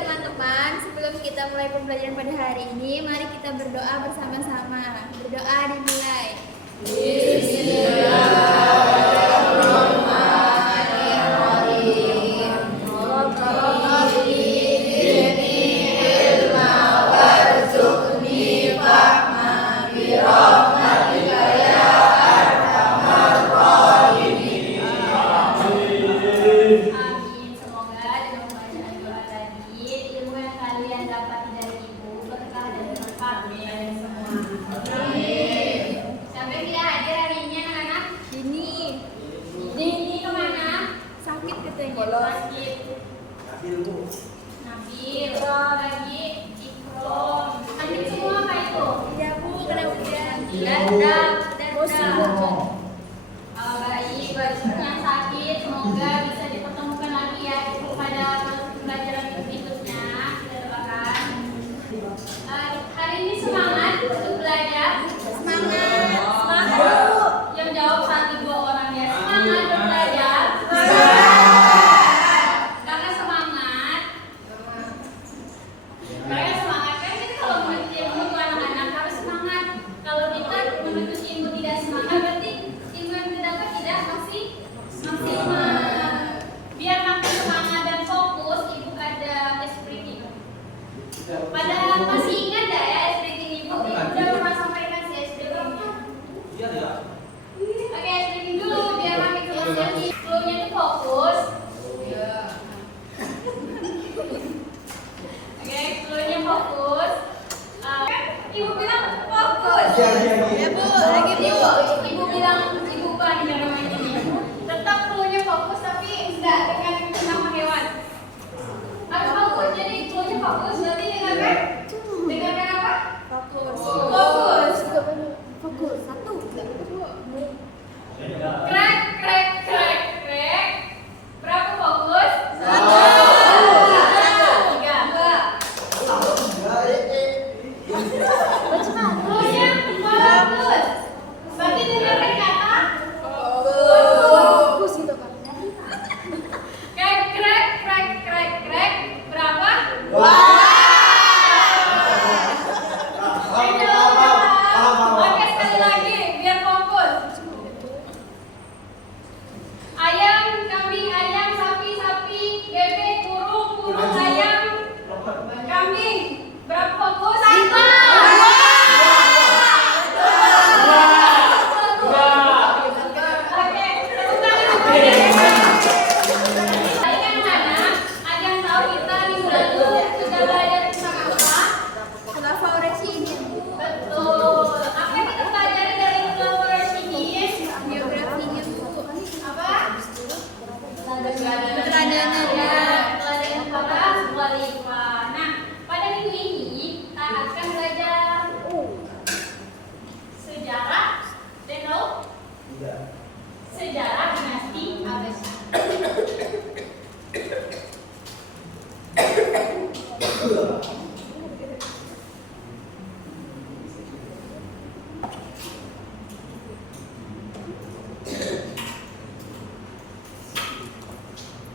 teman-teman, sebelum kita mulai pembelajaran pada hari ini, mari kita berdoa bersama-sama. Berdoa dimulai. Nabil, lagi Ikrom. Lanjut semua apa itu? Iya Bu, kemudian Dadah. Baik, yang sakit semoga bisa dipertemukan lagi ya pada pembelajaran berikutnya. Kita doakan. Hari ini semangat untuk belajar. semangat. Yang jawab 1-2 orang ya. Semangat untuk belajar. Mereka semangat kan kita kalau menuntut ilmu itu anak-anak harus semangat. Kalau kita menuntut ilmu tidak semangat berarti ilmu yang kita dapat tidak maksimal. Biar makin semangat dan fokus, ibu ada espresso. Pada masih ingat dah ya espresso ibu? Ibu udah pernah sampaikan si espresso-nya. Iya ya. Oke, espresso dulu biar makin semangat. Flow-nya itu fokus. Flow-nya fokus. Ibu bilang fokus. Ya Bu, lagi Bu. Ibu bilang ibu bang dalam ini. Tetap flow-nya fokus tapi tidak dengan nama hewan. Harus fokus. Jadi flow-nya fokus berarti dengarkan. Dengarkan apa? Fokus. Fokus. Fokus. Satu. Krek. Berapa fokus? Satu. Flow-nya fokus. Berarti dengarkan kata Fokus gitu kan. krek. Berapa? Oke, sekali lagi biar fokus. Ayam, kambing, ayam, sapi, bebek, burung, ayam, kambing. Berapa fokus? Satu. Oke, baik anak-anak, ada yang tahu kita minggu lalu sudah belajar tentang apa? Kolaborasi ini Bu. Betul. Apa yang kita pelajari dari kolaborasi ini? Biografinya Bu. Apa? Keteladanan. Keteladanan para khalifah. Nah, pada minggu ini kita akan belajar sejarah dan tahu sejarah dinasti Abbasiyah.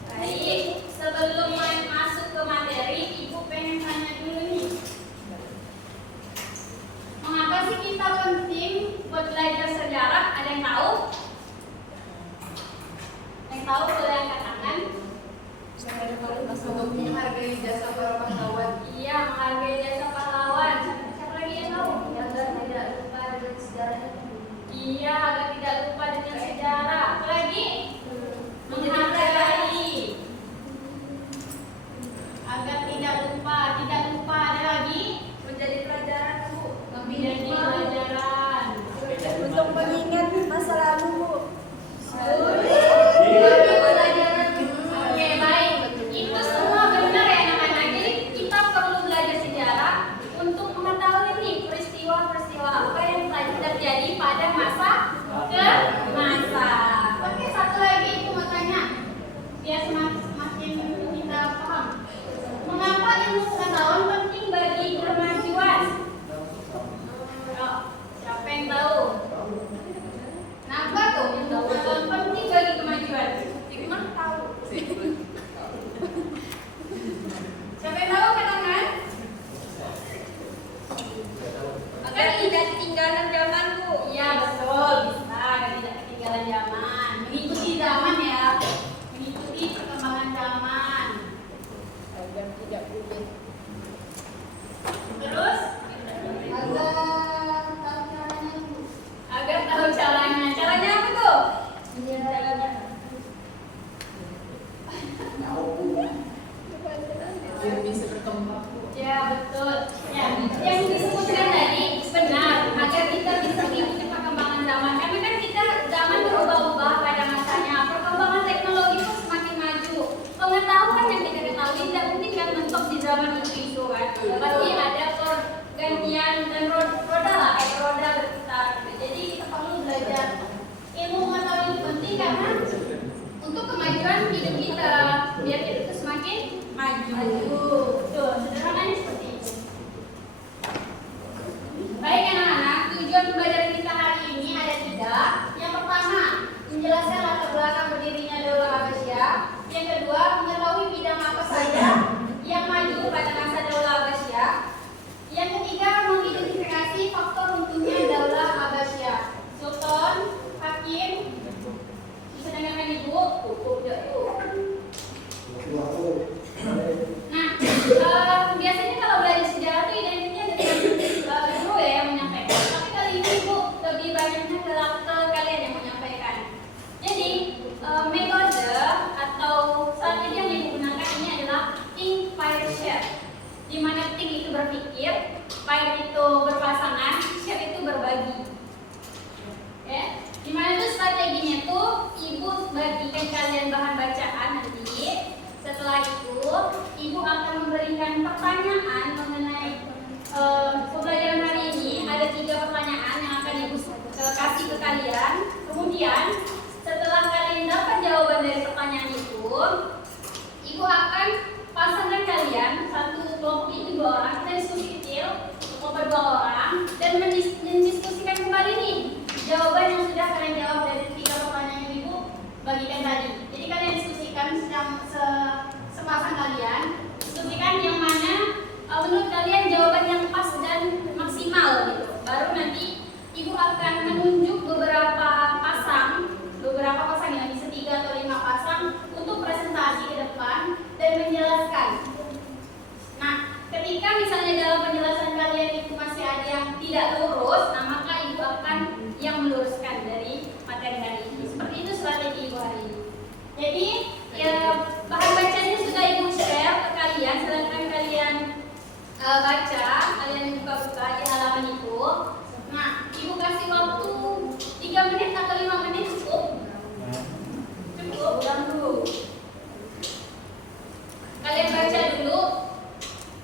Baik, sebelum masuk ke materi, ibu pengen tanya dulu nih. Mengapa sih kita penting buat belajar sejarah? Ada yang tahu? Yang tahu boleh angkat tangan. Menghargai jasa para pahlawan. Iya, menghargai jasa pahlawan. Siapa lagi yang tahu? Agar tidak lupa dengan sejarahnya. Iya, agar tidak lupa dengan sejarah. Apa lagi? Menghargai. Agar tidak lupa ada lagi. Menjadi pelajaran Bu. Menjadi pelajaran. Untuk mengingat masa lalu Bu. Oke, baik. Itu semua benar ya anak-anak. Jadi kita perlu belajar sejarah untuk mengetahui nih peristiwa-peristiwa apa yang telah terjadi pada masa ke masa. Oke, satu lagi itu mau tanya biar semakin kita paham. Mengapa ilmu pengetahuan tidak boleh. Terus agar tahu caranya. Caranya apa tuh? Biar bisa berkembang. Ya betul. Ya, yang disebutkan tadi benar. Agar kita bisa mengikuti perkembangan zaman. Karena kan kita zaman berubah-ubah pada masanya. Perkembangan teknologi pun semakin maju. Pengetahuan yang kita ketahui tidak mungkin kan mentok di zaman itu kan. Pasti ada pergantian dan roda lah, kayak roda berputar. Jadi kita perlu belajar ilmu pengetahuan itu penting karena untuk kemajuan hidup kita biar kita itu semakin maju. Tuh, sederhananya seperti itu. Baik anak-anak, tujuan pembelajaran kita hari ini ada 3. Yang pertama, menjelaskan latar belakang berdirinya Daulah Abbasiyah. Yang kedua, mengetahui bidang apa saja yang maju pada masa Daulah Abbasiyah. Yang ketiga, mengidentifikasi faktor runtuhnya Daulah Abbasiyah. Sultan, Hakim, bisa dengarkan Ibu? Cukup ya, yuk. Nah, biasanya kalau belajar sejarah itu identiknya dengan guru ya yang menyampaikan. Tapi kali ini Ibu lebih banyaknya ke kalian yang menyampaikan. Jadi metode atau strategi yang Ibu gunakan ini adalah think, pair, share. Di mana think itu berpikir, pair itu berpasangan, share itu berbagi. Ya, di mana itu strateginya tuh Ibu bagikan kalian bahan bacaan nanti. Setelah itu, Ibu akan memberikan pertanyaan mengenai pembelajaran hari ini. Ada 3 pertanyaan yang akan Ibu kasih ke kalian. Kemudian, setelah kalian dapat jawaban dari pertanyaan itu, Ibu akan pasangkan kalian satu kelompok itu 2 orang. Kita diskusi kecil, kelompok 2 orang, dan mendiskusikan kembali nih jawaban yang sudah kalian jawab dari 3 pertanyaan yang Ibu bagikan tadi. Jadi kalian diskusikan sepasang kalian, diskusikan yang mana menurut kalian jawaban yang pas dan maksimal gitu. Baru nanti Ibu akan menunjuk beberapa pasang yang bisa 3 atau 5 pasang untuk presentasi ke depan dan menjelaskan. Nah, ketika misalnya dalam penjelasan kalian itu masih ada yang tidak lurus, nah maka Ibu akan yang meluruskan dari materi hari ini. Seperti itu strategi Ibu hari ini. Jadi ya bahan bacanya sudah Ibu share ke kalian, silahkan kalian baca, kalian buka-buka di halaman itu. Nah, Ibu kasih waktu 3 menit atau 5 menit cukup? Cukup, ulang dulu. Kalian baca dulu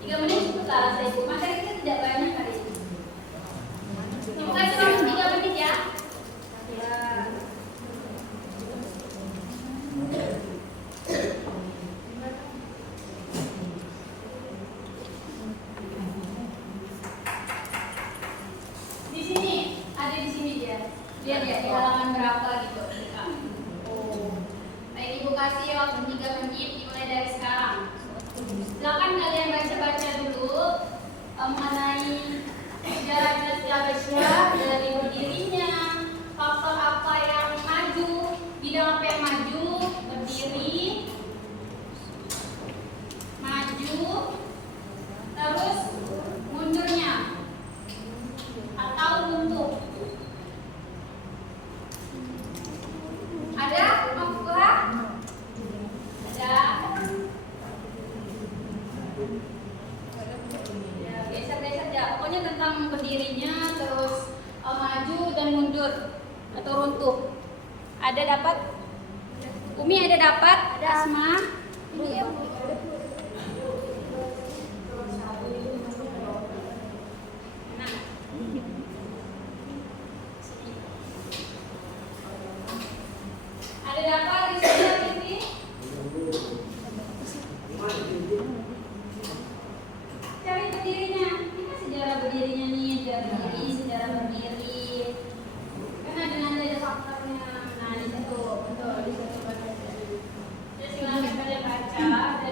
3 menit cukup lah rasa Ibu. Materi kita tidak banyak hari ini. Ibu kasih waktu 3 menit ya. Di sini, ada di sini dia. Lihat ya di halaman berapa gitu. Oh. Baik, Ibu kasih waktu 3 menit dimulai dari sekarang. Silakan kalian baca-baca dulu mengenai sejarah Abbasiyah dari berdirinya, faktor apa yang maju, bidang apa yang maju, berdiri, maju, terus mundurnya atau runtuh. Ada Mafkuha? Ada? Ya, geser-geser ya. Pokoknya tentang berdirinya, terus maju dan mundur atau runtuh. Ada dapat? Umi ada dapat? Ada Asma? Iya. Nah. Ada dapat di sini? Cari berdirinya. Ini sejarah berdirinya nih, sejarah berdiri. Kan ada faktornya. Nah, di situ, betul, di situ baca. Jadi silakan kalian baca dan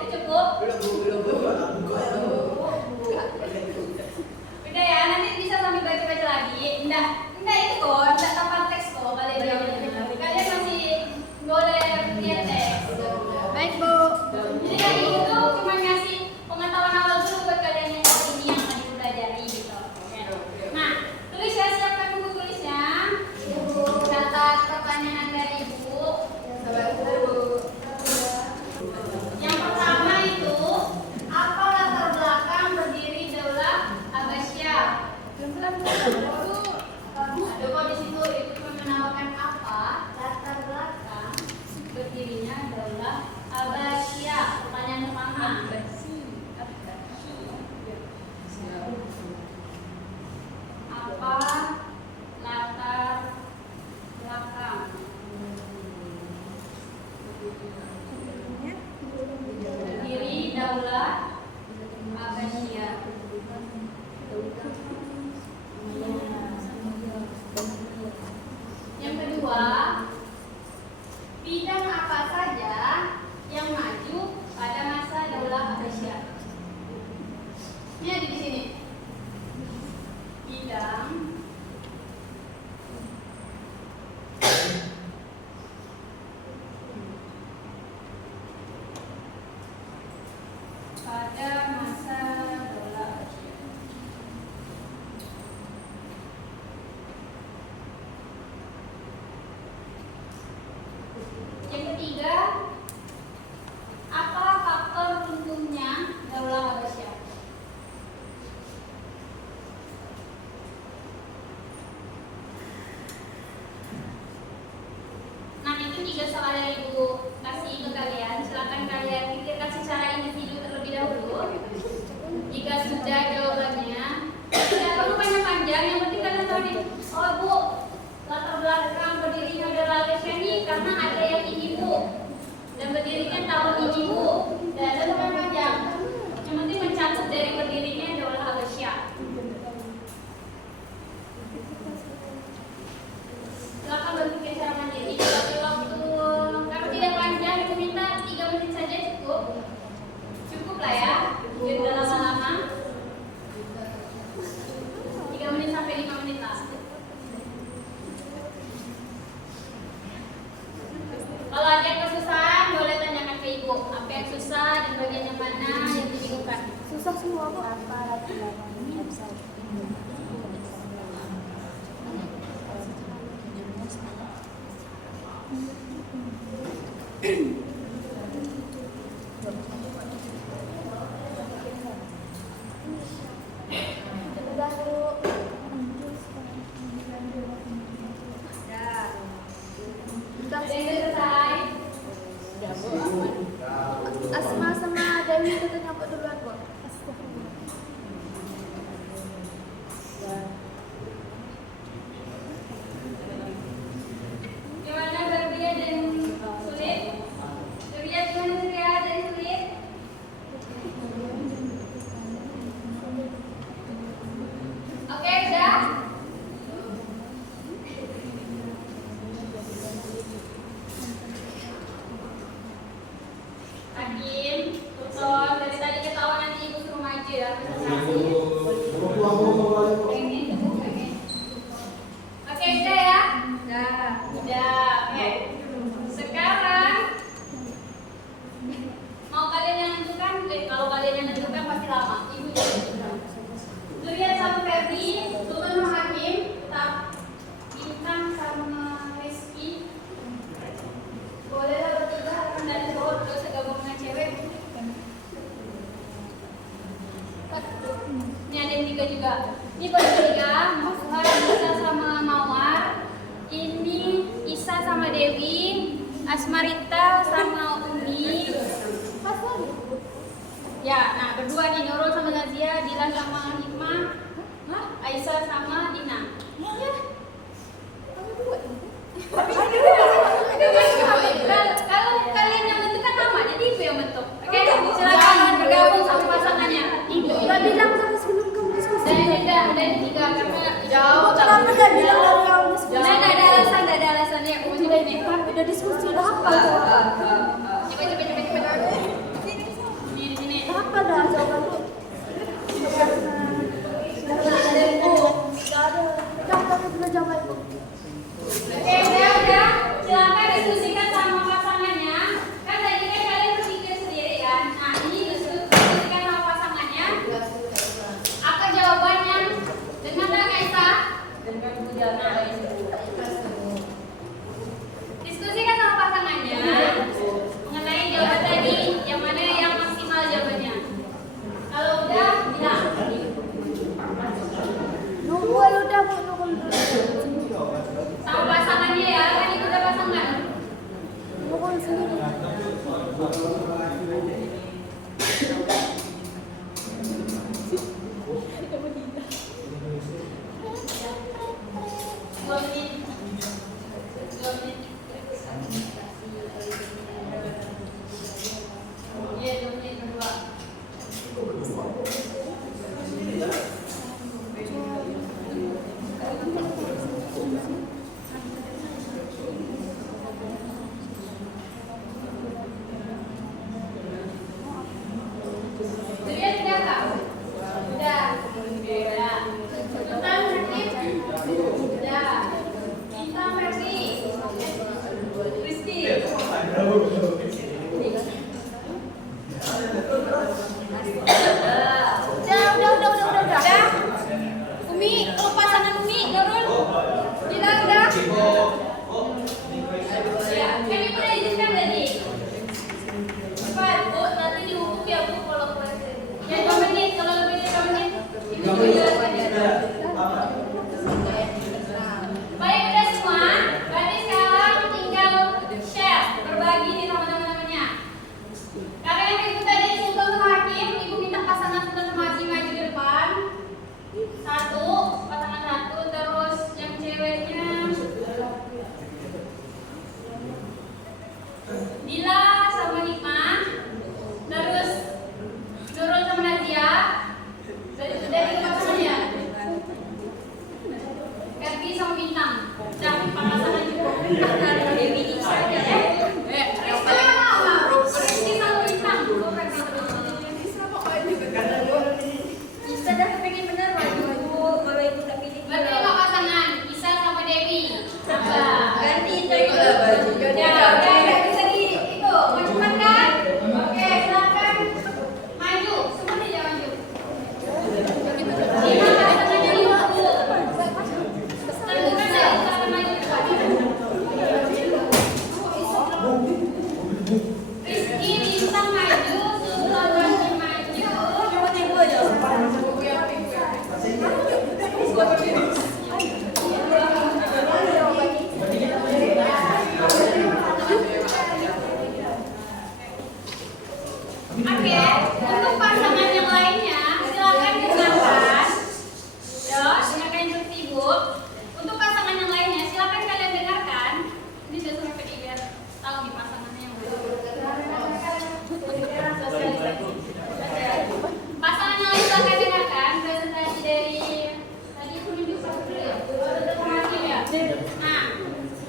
Itu cukup. Udah ya, nanti bisa sambil baca-baca lagi. Enggak itu kok, enggak tanpa teks kok kalian jawabnya. Kalian masih boleh lihat teks. Baik, Bu. Jadi tadi itu cuma ngasih pengetahuan awal dulu buat kalian yang ini yang tadi pelajari gitu. Nah, tulis ya, siapkan buku tulisnya. Catat pertanyaan dari Ibu. Yang pertama itu, apa latar belakang berdiri Daulah Abbasiyah? Aduh, kok di situ itu cuma menamakan apa latar belakang berdirinya Daulah Abbasiyah. Pertanyaan pertama. Apa latar belakang berdiri Daulah Abbasiyah? Yang kedua, bidang apa saja yang maju pada masa Daulah Abbasiyah? Ini ada di sini. Bidang pada masa Daulah Abbasiyah. Yang ketiga, apa faktor runtuhnya Daulah Abbasiyah? Nah, itu 3 soal yang Ibu kasih ke kalian. Silakan kalian pikirkan secara individu terlebih dahulu. Jika sudah jawabannya, tidak perlu panjang-panjang. Yang penting kalian tahu nih, oh Bu, latar belakang berdirinya Daulah Abbasiyah ini karena ada yang ini Bu, dan berdirinya tahun ini Bu. Dan ada lumayan panjang. Yang penting mencatat dari berdirinya Daulah Abbasiyah. Silakan berpikir secara mandiri. Bagi waktu kalau tidak panjang, Ibu minta 3 menit saja cukup. Cukup lah ya, biar tidak lama-lama. 3 menit sampai 5 menit lah. Kalau ada yang kesusahan, boleh tanyakan ke Ibu. Apa yang susah dan bagian yang mana yang dibingungkan? Susah semua, Bu. Ada yang selesai? Asma sama Dewi itu nyampe duluan, Bu. Gimana Barbia dan Sulit? Barbia gimana Surya dari Sulit? Oke, udah? Hakim, Tuton, dari tadi ketawa nanti Ibu suruh maju ya, presentasi. Oke, udah ya? Udah, oke. Sekarang mau kalian yang nentukan? Kalau kalian yang nentukan pasti lama. Ibu jadi nentukan. Durian sama Ferdi, Tuton sama Hakim, tetap Bintang sama Rizky. Bolehlah bertiga, dan cowok terus gabung dengan cewek. Ini ada yang 3 juga. Ini bertiga, Isa sama Mawar. Ini Isa sama Dewi, Asmarita sama Umi. Ya, nah berdua nih, Nurul sama Nazia, Dilan sama Hikmah, Aisyah sama Dina. Ya. Kalau kalian yang bentuk kan sama, jadi Ibu yang bentuk. Oke, silakan bergabung sama pasangannya. Ibu bilang sama sebelum kamu diskusi. dan 3 karena Jauh. Kenapa nggak bilang dari awal diskusi? nggak ada alasan ya. Udah ini. Udah diskusi udah apa? Coba. 2 menit berdua. Sudah tidak kak? Sudah. Sudah. Tentang tertib? Sudah. Kita versi Kristi. Udah. Umi, kalau pasangan Umi, Nurul. Udah. Ya, kami udah izinkan tadi. Cepat, Bu, nanti dihukum ya Bu kalau presiden. Ya 2 menit, kalau lebih dari 2 menit, Ibu juga jelaskan ya. Baik, udah semua. Berarti sekarang tinggal share, berbagi di teman-temannya. Karena yang ikut tadi Sultan sama Hakim, Ibu minta pasangan Sultan sama Hakim maju ke depan. Pasangan satu, terus yang ceweknya Dila sama Nikmah, terus Nurul sama Nadia. Dari pasangan ya. Kati sama Bintang. Dah pasangan juga. Rizky sama Bintang. Bisa dah pengen bener maju kalau ibu tak pilih. Berarti 5 pasangan, Isa sama Dewi. Sabar. Ganti itu. Ya, udah bisa di itu. Mau cepat kan? Oke, silakan maju. Semua tidak maju. 5 pasangannya 5 dulu. Tentukan saya silakan maju ke depan. Rizky, Bintang maju, Sultan Hakim maju. Oke, untuk pasangan yang lainnya silakan dengarkan. Ya, dengarkan instruksi Ibu. Untuk pasangan yang lainnya silakan kalian dengarkan. Ini sudah sampai PD biar tahu nih pasangannya yang mana. Pasangan yang lain silakan dengarkan presentasi dari tadi aku nunjuk satu dulu ya. Hakim ya. Nah,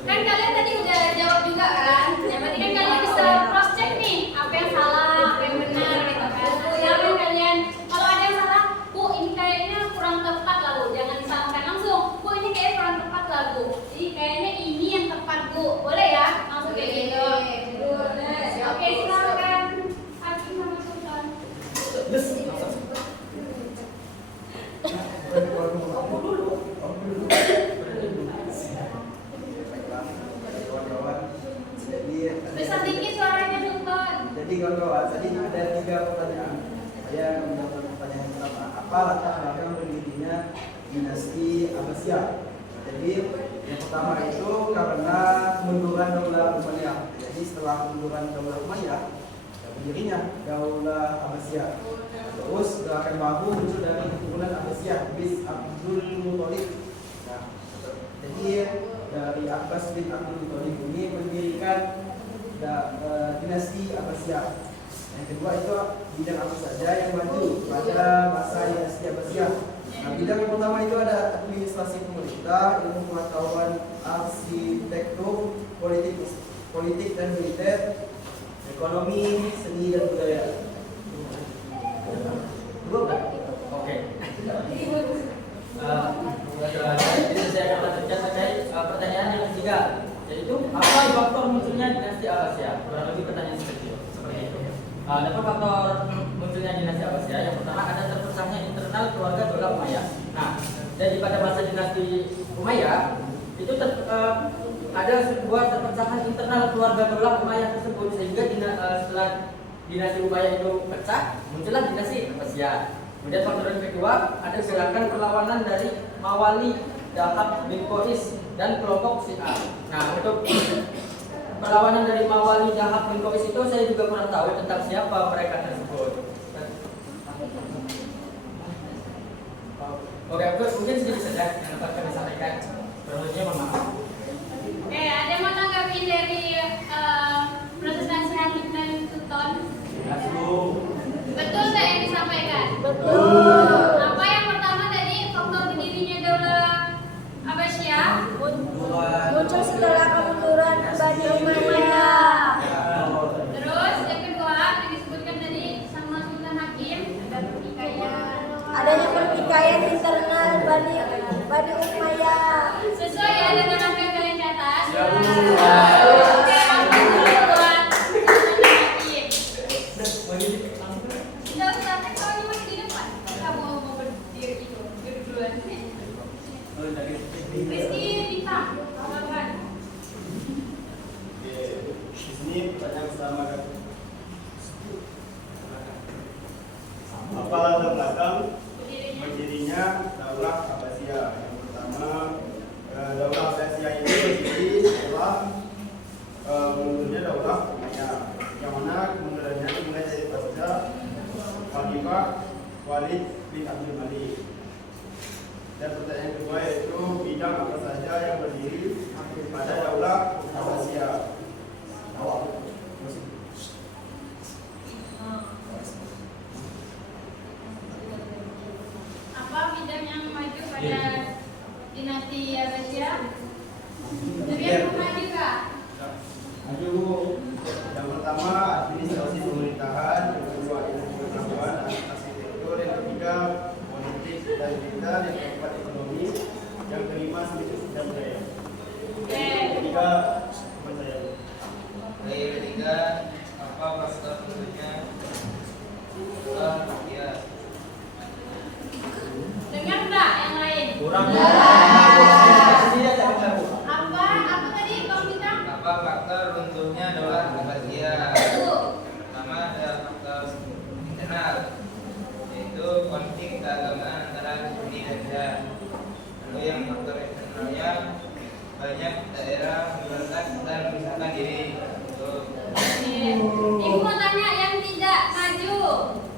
kan kalian tadi udah jawab juga kan? Ya berarti kan kalian bisa cross check nih apa yang salah, apa yang benar gitu kan. Silakan kalian kalau ada yang salah, Bu ini kayaknya kurang tepat lah Bu, jangan disalahkan langsung. Bu ini kayaknya kurang tepat lah Bu. Jadi kayaknya ini yang tepat Bu. Boleh ya? Langsung kayak gitu. Oke, silakan. Hakim sama Sultan. Besar dikit suaranya Sultan. Jadi kawan-kawan, tadi ada 3 pertanyaan. Saya akan menjawab pertanyaan pertama. Apa latar belakang berdirinya dinasti Abbasiyah? Jadi yang pertama itu karena kemunduran Daulah Umayyah. Jadi setelah kemunduran Daulah Umayyah, berdirinya Daulah Abbasiyah. Terus gerakan baru muncul dari keturunan Abbasiyah, bin Abdul Muthalib. Nah, jadi dari Abbas bin Abdul Muthalib ini mendirikan dinasti Abbasiyah. Yang kedua itu bidang apa saja yang maju pada masa dinasti Abbasiyah. Nah, bidang yang pertama itu ada administrasi pemerintah, ilmu pengetahuan, arsitektur, politik dan militer, ekonomi, seni dan budaya. Oke. Jadi saya akan lanjutkan terkait pertanyaan yang ketiga. Jadi itu apa faktor munculnya dinasti Abbasiyah? Kurang lebih pertanyaan seperti itu. Ada faktor munculnya dinasti Abbasiyah. Yang pertama ada terpecahnya internal keluarga Daulah Umayyah. Nah, jadi pada masa dinasti Umayyah itu ada sebuah terpecahan internal keluarga Daulah Umayyah tersebut sehingga setelah dinasti Umayyah itu pecah, muncullah dinasti Abbasiyah. Kemudian faktor yang kedua ada gerakan perlawanan dari Mawali Dahab bin Qais dan kelompok Syiah. Nah, untuk perlawanan dari Mawali Dahab bin Qais itu saya juga kurang tahu tentang siapa mereka tersebut. Oke, mungkin sedikit saja yang dapat kami sampaikan. Berikutnya mohon maaf. Oke, ada yang mau tanggapi dari presentasi Hakim dan Sultan? Assalamualaikum. pertikaian internal Bani Umayyah. Sesuai ya dengan apa yang kalian catat. Siap, Bu. Oke, aku dulu buat Hakim. Tidak usah, kan kalau ini masih di depan. Kamu mau berdiri itu, duduk duluan. Rizky, Dita, silakan. Oke, di sini pertanyaan pertama kan. Apa latar belakang berdirinya Daulah Abbasiyah? Yang pertama, Daulah Abbasiyah ini berdiri setelah mundurnya Daulah Umayyah, yang mana kemundurannya dimulai dari pasca Khalifah Walid bin Abdul Malik. Dan pertanyaan kedua yaitu bidang apa saja yang berdiri pada Daulah Abbasiyah? Apa bidang yang maju pada dinasti Abbasiyah? Dari yang maju kak? Maju, Bu. Yang pertama administrasi pemerintahan, yang kedua ilmu pengetahuan dan arsitektur, yang ketiga politik dan militer, yang keempat ekonomi, yang kelima seni dan budaya. Yang ketiga teman saya. Yang ketiga, apa faktor tentunya? Ya. Dengar enggak yang lain? Kurang. Apa tadi Bang Bintang? Apa faktor runtuhnya Daulah Abbasiyah? Pertama ada faktor internal, yaitu konflik keagamaan antara Sunni dan Syiah. Lalu yang faktor eksternalnya banyak daerah memberontak dan memisahkan diri. Ibu mau tanya yang tidak maju.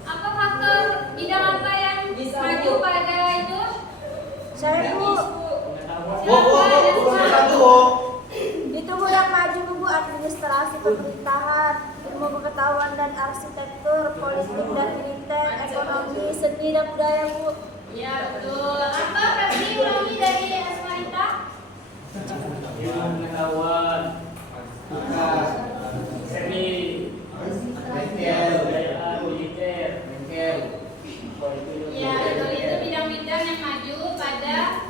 Apa faktor bidang apa yang maju pada itu? Saya Bu, itu Bu yang maju Bu, administrasi pemerintahan, ilmu pengetahuan dan arsitektur, politik dan militer, ekonomi, seni dan budaya Bu. Ya betul. Apa berarti ulangi dari Asmarita? Ilmu pengetahuan, seni, budayaan, militer, Ya betul, itu bidang-bidang yang maju pada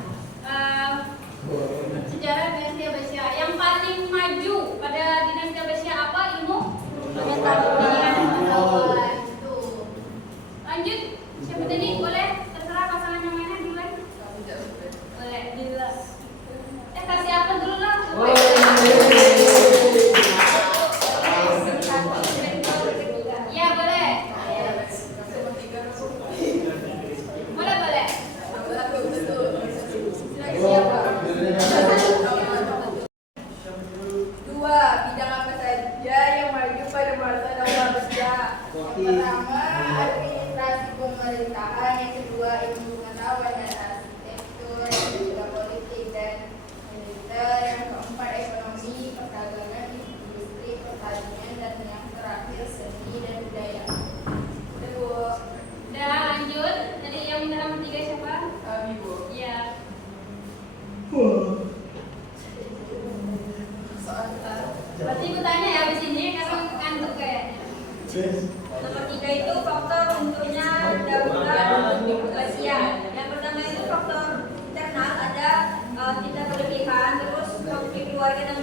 sejarah dinasti Abbasiyah. Yang paling maju pada dinasti Abbasiyah apa? Ilmu pengetahuan. Tuh. Lanjut. Siapa tadi? Boleh terserah pasangan yang mana duluan? Boleh. Kasih apa dulu lah? Ya boleh. Boleh. Dua, bidang apa saja yang maju pada masa Daulah Abbasiyah? Yang pertama, administrasi pemerintahan. Yang kedua, ilmu pengetahuan dan arsitektur. Yang ketiga, politik dan militer. Yang keempat, ekonomi, perdagangan, industri, pertanian, dan yang terakhir seni dan budaya. Kedua, Udah lanjut. Tadi yang nomor 3 siapa? Ibu. Iya. Berarti ibu tanya ya abis ini karena ngantuk kayaknya. Nomor 3 itu faktor runtuhnya Daulah Abbasiyah. Yang pertama itu faktor internal, ada tindak berlebihan, terus konflik keluarga dan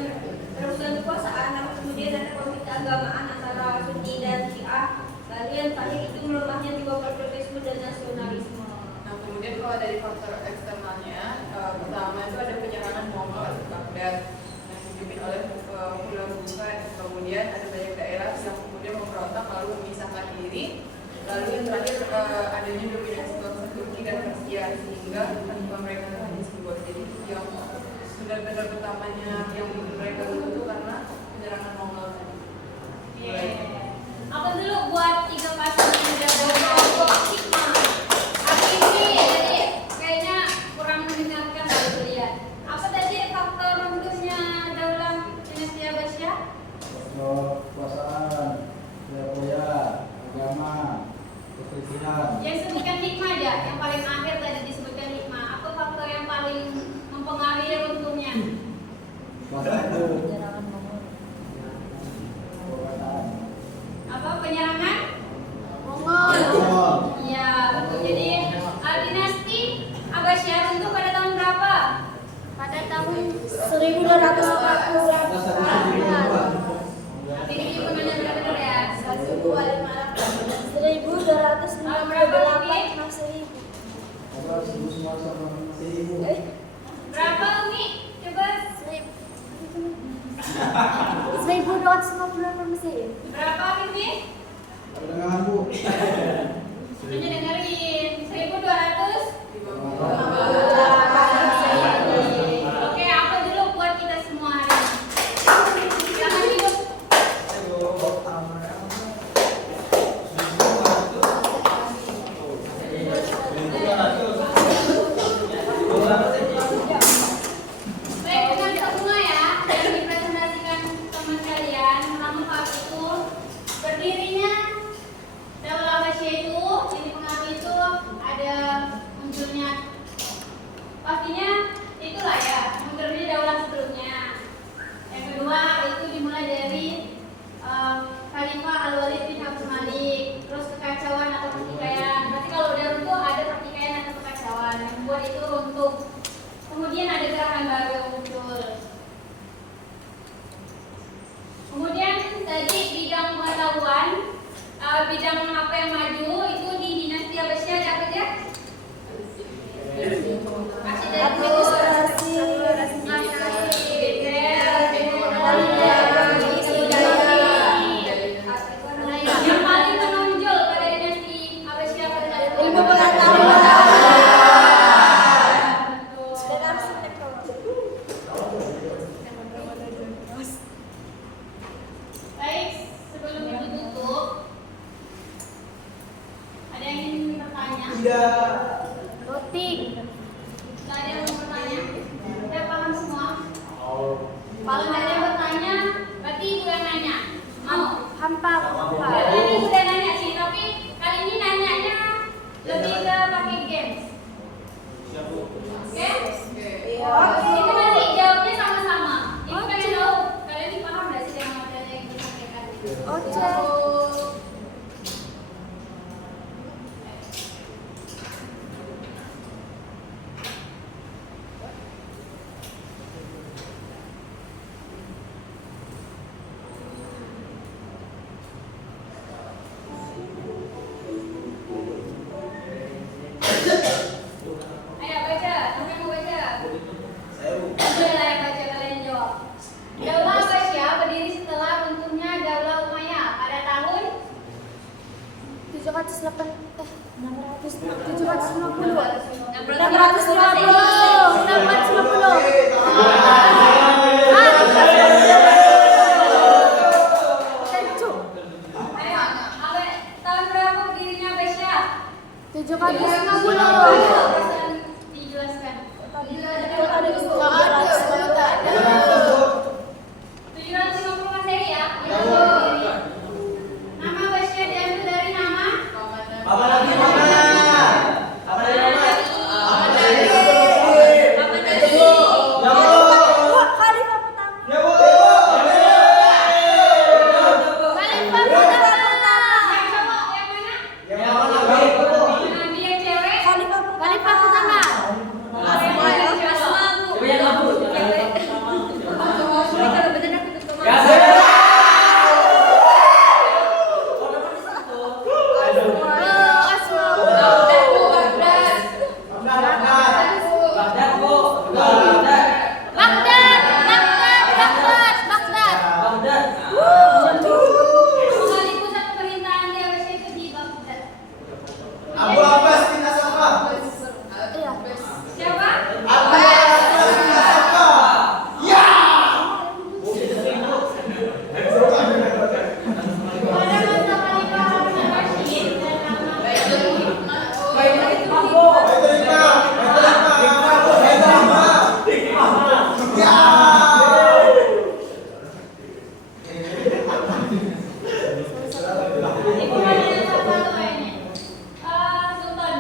perebutan kekuasaan, namun kemudian ada konflik keagamaan antara Sunni dan Syiah. Lalu yang terakhir itu melemahnya jiwa patriotisme dan nasionalisme. Nah, kemudian kalau dari faktor eksternalnya, pertama itu ada penyerangan Mongol atau Baghdad yang dipimpin oleh Mullah Bukan. Kemudian ada banyak daerah yang kemudian memberontak lalu memisahkan diri. Lalu yang terakhir adanya dominasi bangsa Turki dan Persia sehingga khalifah mereka hanya sebuah. Jadi yang benar-benar utamanya yang mereka dulu itu karena penyerangan Mongol tadi. Apa dulu buat 3 pasang yang udah kelompok hikmah. Aktivi, jadi kayaknya kurang mendengarkan dari kalian. Apa tadi faktor runtuhnya Daulah dinasti Abbasiyah? Kekuasaan, budaya, agama, kekristienan. Yang sebutkan hikmah aja, yang paling akhir tadi disebutkan hikmah. Apa faktor yang paling mempengaruhi runtuhnya? Apa penyerangan? Mongol. Iya, betul. Jadi dinasti Bapak Ibu semua sama Ibu. Berapa Umi? Coba. 1250 Mesir. Berapa Umi? Kedengaran Bu. Semuanya dengerin. 1200. Oke, apa dulu buat kita semua hari ini? Silakan hidup. Baik, dengan semua ya yang dipresentasikan teman kalian selama Pak itu berdirinya Daulah Abbasiyah itu yang dipengaruhi itu ada munculnya pastinya itulah ya munculnya daulah sebelumnya. Yang kedua itu dimulai dari Khalifah Al-Walid bin Abdul Malik, terus kekacauan atau pertikaian. Berarti kalau udah runtuh ada pertikaian atau kekacauan yang membuat itu runtuh. Kemudian ada gerakan baru yang muncul. Kemudian tadi bidang pengetahuan, bidang apa yang maju itu di dinasti Abbasiyah ada apa aja? Yang paling menonjol pada dinasti Abbasiyah pada saat itu Ilmu pengetahuan. Baik, sebelum itu tutup, ada yang ingin bertanya? Tidak. Rotik. Tidak ada yang mau bertanya? Saya paham semua. Kalau tidak ada yang bertanya, berarti ibu yang nanya. Mau? Hampa. Ya, tadi udah nanya sih, tapi kali ini nanyanya lebih ke pakai games. Oke? Itu nanti jawabnya sama-sama. Ibu pengen tahu kalian ini paham nggak sih dengan materi yang disampaikan? Oke. Ayo baca, siapa yang mau baca? Saya Bu. Udah lah yang baca, kalian jawab. Daulah Abbasiyah berdiri setelah runtuhnya Daulah Umayyah pada tahun 750. ayo, tahun berapa berdirinya Abbasiyah? 750. Dijelaskan. 750 Masehi ya. Nama Abbasiyah diambil dari nama Apa lagi mana? Apa lagi mana? Khalifah pertama. Ya Bu. Khalifah pertama. yang cowok yang mana? Yang mana lagi Bu? Nabi yang cewek. Khalifah pertama. Coba yang lampu. Baghdad, Bu. Baghdad. Baghdad. Baghdad. Kembali pusat pemerintahan di Abbasiyah itu di Baghdad. Abu Abbas bin Asafah. Iya. Siapa? Abu Abbas bin Asafah. Ya. Pada masa Khalifah Harun al-Rashid dan nama Ibu nanya satu-satu ini. Sultan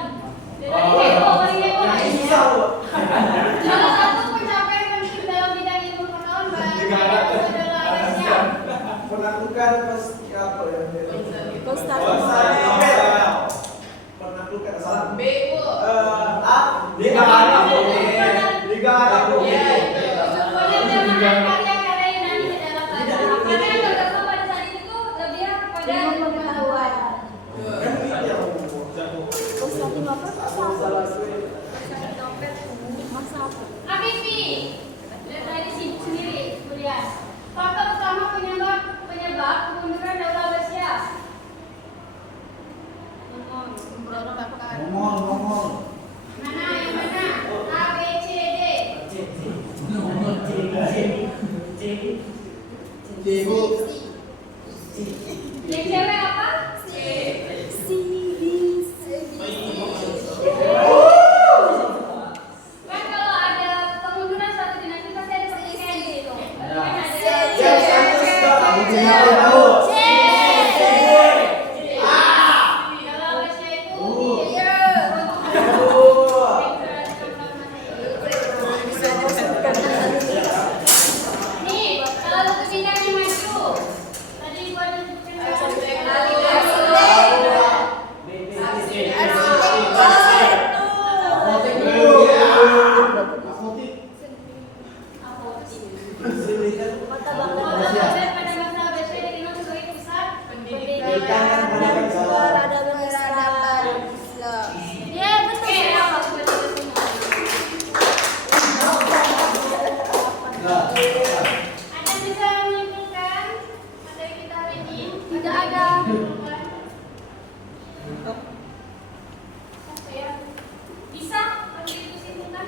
memberontakkan. Ngomong. Mana yang mana? A, B, C, D. Ibu. Yang cewek apa? Kan kalau ada pengunduran suatu dinasti pasti ada pertikaian di situ. Kan ada Tahu. kalau Abbasiyah itu nih, kalau kepindahannya maju. Tadi gua ada pada masa Abbasiyah dikenal sebagai pusat pendidikan. Peradaban Islam. Ya, betul. Kenapa semua? Ada yang bisa menyimpulkan materi kita hari ini? Tidak ada. Apa ya? Bisa bagi itu simpulkan?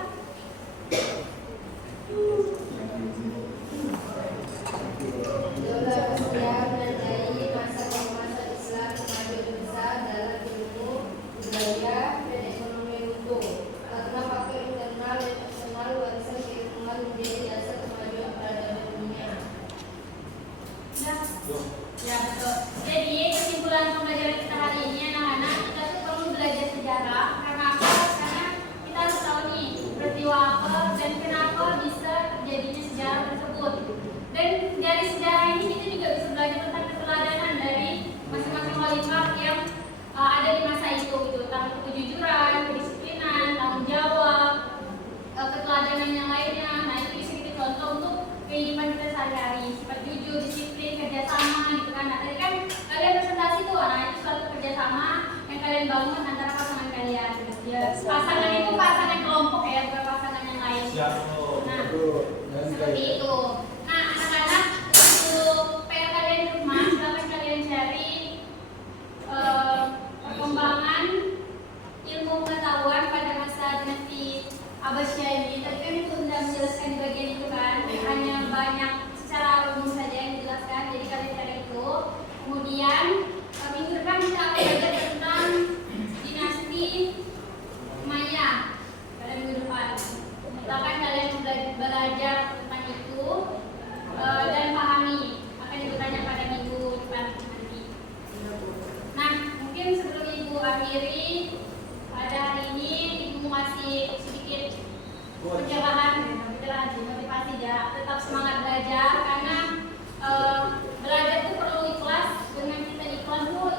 Daulah Abbasiyah menandai masa keemasan Islam kemajuan besar dalam ilmu, budaya, dan ekonomi utuh. Karena faktor internal dan eksternal warisan keilmuan menjadi dasar kemajuan peradaban dunia. Ya, betul. Jadi kesimpulan pembelajaran kita hari ini anak-anak, kita tuh perlu belajar sejarah. Karena apa? Karena kita harus tahu nih peristiwa apa dan kenapa bisa terjadinya sejarah tersebut. Dan dari sejarah ini kita juga bisa belajar tentang keteladanan dari masing-masing khalifah yang ada di masa itu gitu. Tentang kejujuran, kedisiplinan, tanggung jawab, keteladanan yang lainnya. Nah, itu bisa kita contoh untuk kehidupan kita sehari-hari. Sifat jujur, disiplin, kerjasama gitu kan. Nah, tadi kan kalian presentasi tuh, nah itu suatu kerjasama yang kalian bangun antara pasangan kalian gitu. Ya, pasangan itu pasangan kelompok ya, bukan pasangan yang lain. Nah, seperti itu. Nah, anak-anak, untuk PR kalian di rumah, silakan kalian cari perkembangan ilmu pengetahuan pada masa dinasti Abbasiyah ini. Tadi kan itu sudah menjelaskan di bagian itu kan, hanya banyak secara umum saja yang dijelaskan. Jadi kalian cari itu. Kemudian minggu depan kita akan belajar tentang dinasti Maya pada minggu depan. Silakan kalian belajar tentang itu dan pahami apa yang ditanya pada minggu depan nanti. Nah, mungkin sebelum Ibu akhiri pada hari ini, Ibu masih sedikit pencerahan motivasi ya. Tetap semangat belajar karena belajar itu perlu ikhlas. Dengan kita ikhlas tuh